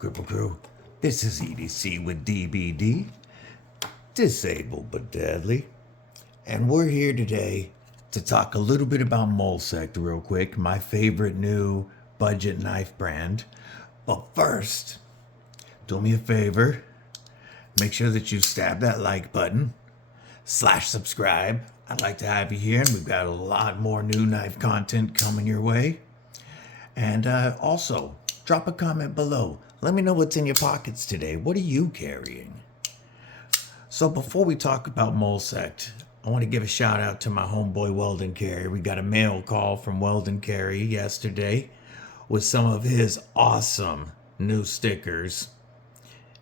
Cripple Crew? This is EDC with DBD, Disabled but Deadly. And we're here today to talk a little bit about Molsect real quick, my favorite new budget knife brand. But first, do me a favor, make sure that you stab that like button, /subscribe. I'd like to have you here, and we've got a lot more new knife content coming your way. And also, drop a comment below. Let me know what's in your pockets today. What are you carrying? So before we talk about Molsect, I want to give a shout out to my homeboy Weldon Carey. We got a mail call from Weldon Carey yesterday with some of his awesome new stickers.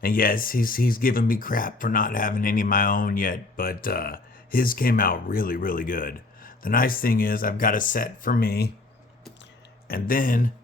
And yes, he's giving me crap for not having any of my own yet, but his came out really, really good. The nice thing is I've got a set for me, and then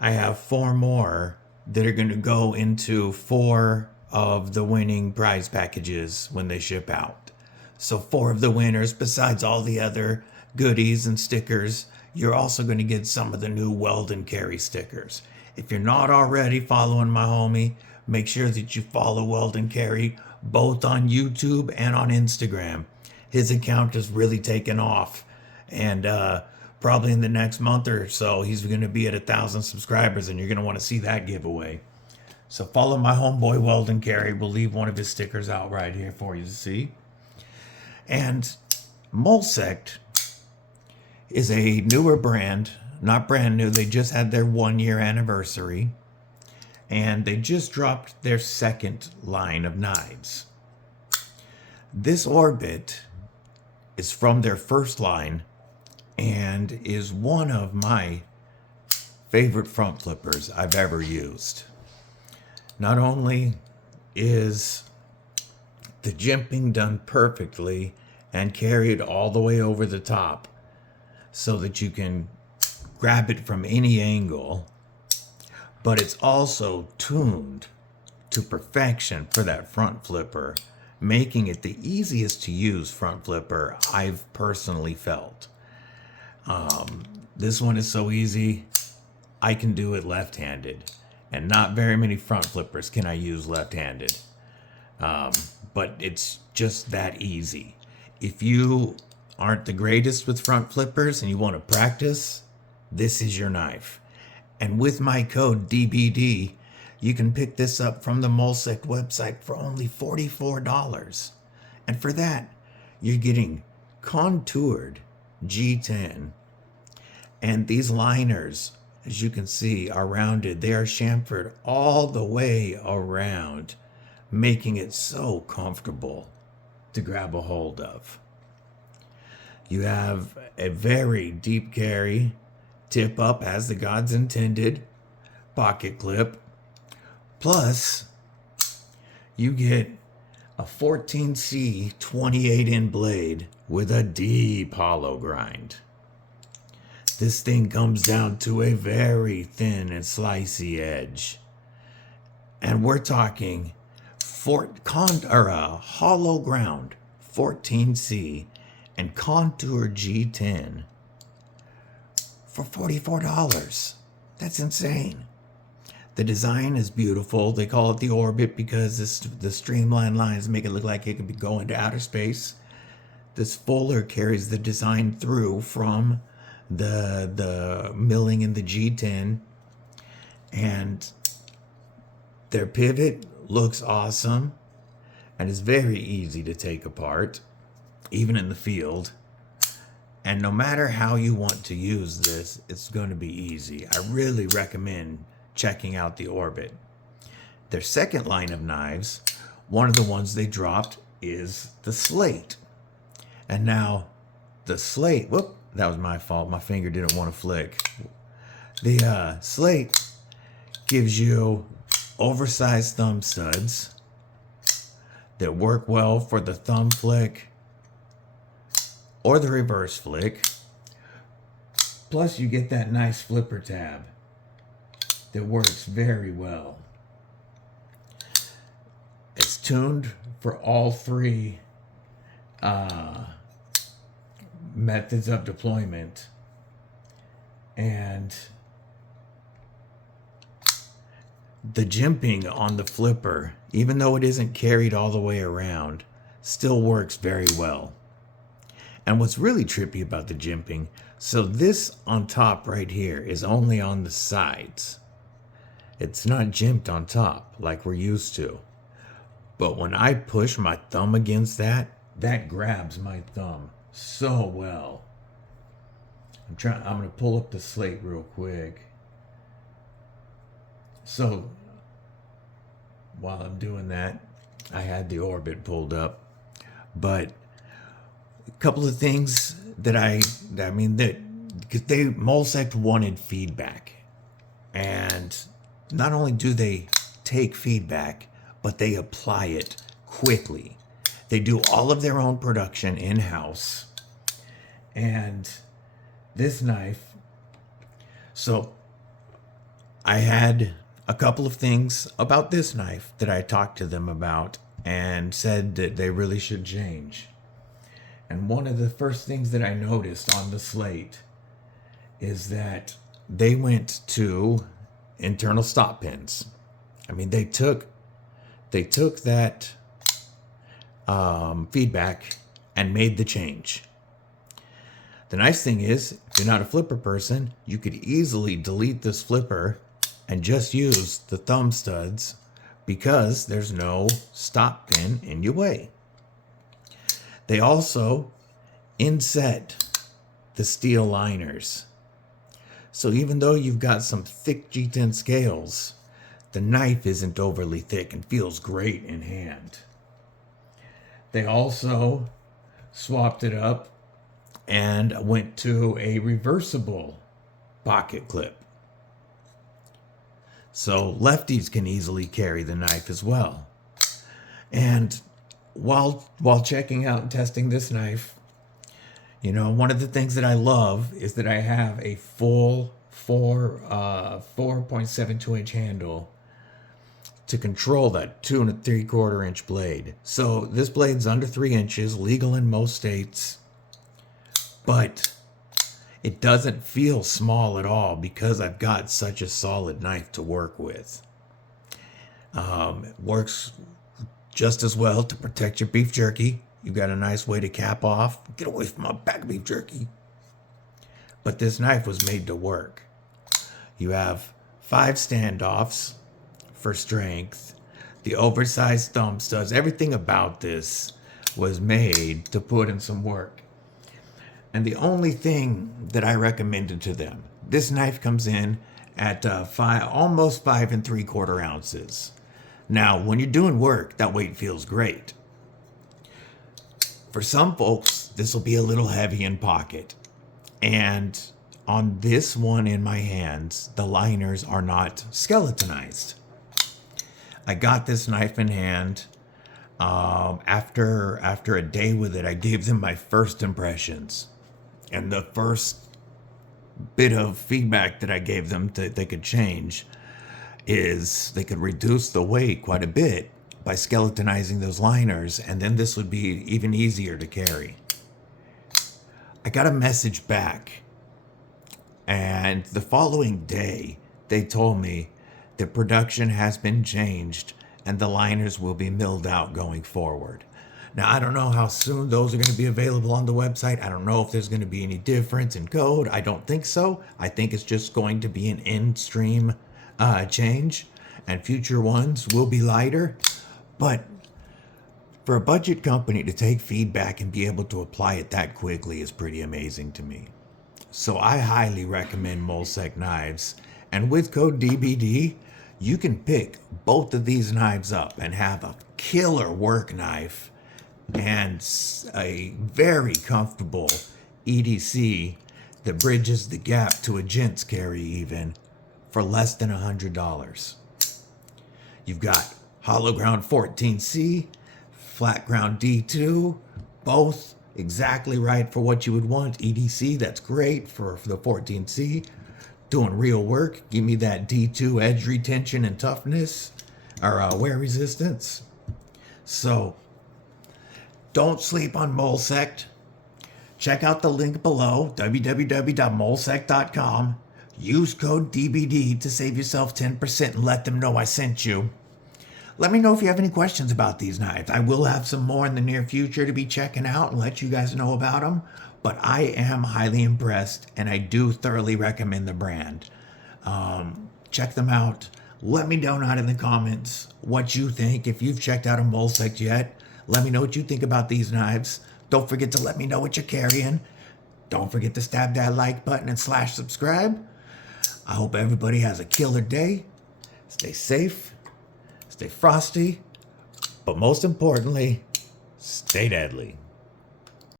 I have 4 more that are going to go into 4 of the winning prize packages when they ship out. So 4 of the winners, besides all the other goodies and stickers, you're also going to get some of the new Weldon Carey stickers. If you're not already following my homie, make sure that you follow Weldon Carey both on YouTube and on Instagram. His account has really taken off, and probably in the next month or so, he's going to be at 1,000 subscribers, and you're going to want to see that giveaway. So follow my homeboy Weldon Carey. We'll leave one of his stickers out right here for you to see. And Molsect is a newer brand, not brand new. They just had their 1-year anniversary, and they just dropped their 2nd line of knives. This Orbit is from their 1st line and is one of my favorite front flippers I've ever used. Not only is the jimping done perfectly and carried all the way over the top so that you can grab it from any angle, but it's also tuned to perfection for that front flipper, making it the easiest to use front flipper I've personally felt. This one is so easy, I can do it left-handed, and not very many front flippers can I use left-handed. But it's just that easy. If you aren't the greatest with front flippers and you want to practice, this is your knife. And with my code DBD, you can pick this up from the Molsect website for only $44. And for that, you're getting contoured G10. And these liners, as you can see, are rounded. They are chamfered all the way around, making it so comfortable to grab a hold of. You have a very deep carry, tip up as the gods intended, pocket clip. Plus, you get a 14C 28-in blade with a deep hollow grind. This thing comes down to a very thin and slicey edge. And we're talking hollow ground 14C and contour G10 for $44. That's insane. The design is beautiful. They call it the Orbit because the streamlined lines make it look like it could be going to outer space. This fuller carries the design through from the milling in the G10, and their pivot looks awesome and is very easy to take apart, even in the field. And no matter how you want to use this, it's going to be easy. I really recommend checking out the Orbit. Their 2nd line of knives, one of the ones they dropped is the Slate. And now the Slate, whoop, that was my fault. My finger didn't want to flick. The Slate gives you oversized thumb studs that work well for the thumb flick or the reverse flick. Plus you get that nice flipper tab that works very well. It's tuned for all 3 methods of deployment, and the jimping on the flipper, even though it isn't carried all the way around, still works very well. And what's really trippy about the jimping, so this on top right here is only on the sides. It's not jimped on top like we're used to. But when I push my thumb against that, that grabs my thumb so well. I'm gonna pull up the slate real quick. So while I'm doing that, I had the orbit pulled up. But a couple of things that because Molsect wanted feedback. And not only do they take feedback, but they apply it quickly. They do all of their own production in-house. And this knife, so I had a couple of things about this knife that I talked to them about and said that they really should change. And one of the first things that I noticed on the slate is that they went to internal stop pins. I mean, they took that feedback and made the change. The nice thing is, if you're not a flipper person, you could easily delete this flipper and just use the thumb studs because there's no stop pin in your way. They also inset the steel liners. So even though you've got some thick G10 scales, the knife isn't overly thick and feels great in hand. They also swapped it up and went to a reversible pocket clip. So lefties can easily carry the knife as well. And while checking out and testing this knife, you know, one of the things that I love is that I have a full 4.72 inch handle to control that 2 3/4 inch blade. So this blade's under 3 inches, legal in most states, but it doesn't feel small at all because I've got such a solid knife to work with. It works just as well to protect your beef jerky. You've got a nice way to cap off. Get away from my back beef jerky. But this knife was made to work. You have 5 standoffs for strength. The oversized thumb studs. Everything about this was made to put in some work. And the only thing that I recommended to them, this knife comes in at almost 5 3/4 ounces. Now, when you're doing work, that weight feels great. For some folks, this will be a little heavy in pocket. And on this one in my hands, the liners are not skeletonized. I got this knife in hand. After a day with it, I gave them my first impressions. And the first bit of feedback that I gave them that they could change is they could reduce the weight quite a bit by skeletonizing those liners, and then this would be even easier to carry. I got a message back, and the following day, they told me that production has been changed and the liners will be milled out going forward. Now, I don't know how soon those are going to be available on the website. I don't know if there's going to be any difference in code. I don't think so. I think it's just going to be an in-stream change, and future ones will be lighter. But for a budget company to take feedback and be able to apply it that quickly is pretty amazing to me. So I highly recommend Molsect knives. And with code DBD, you can pick both of these knives up and have a killer work knife and a very comfortable EDC that bridges the gap to a gents carry even for less than $100. You've got hollow ground 14C, flat ground D2, both exactly right for what you would want. EDC, that's great for the 14C. Doing real work, give me that D2 edge retention and toughness, or wear resistance. So don't sleep on Molsect. Check out the link below, www.molsect.com. use code DBD to save yourself 10% and let them know I sent you. Let me know if you have any questions about these knives. I will have some more in the near future to be checking out and let you guys know about them. But I am highly impressed, and I do thoroughly recommend the brand. Check them out. Let me know down in the comments what you think. If you've checked out a Molsect yet, let me know what you think about these knives. Don't forget to let me know what you're carrying. Don't forget to stab that like button and /subscribe. I hope everybody has a killer day. Stay safe, stay frosty, but most importantly, stay deadly.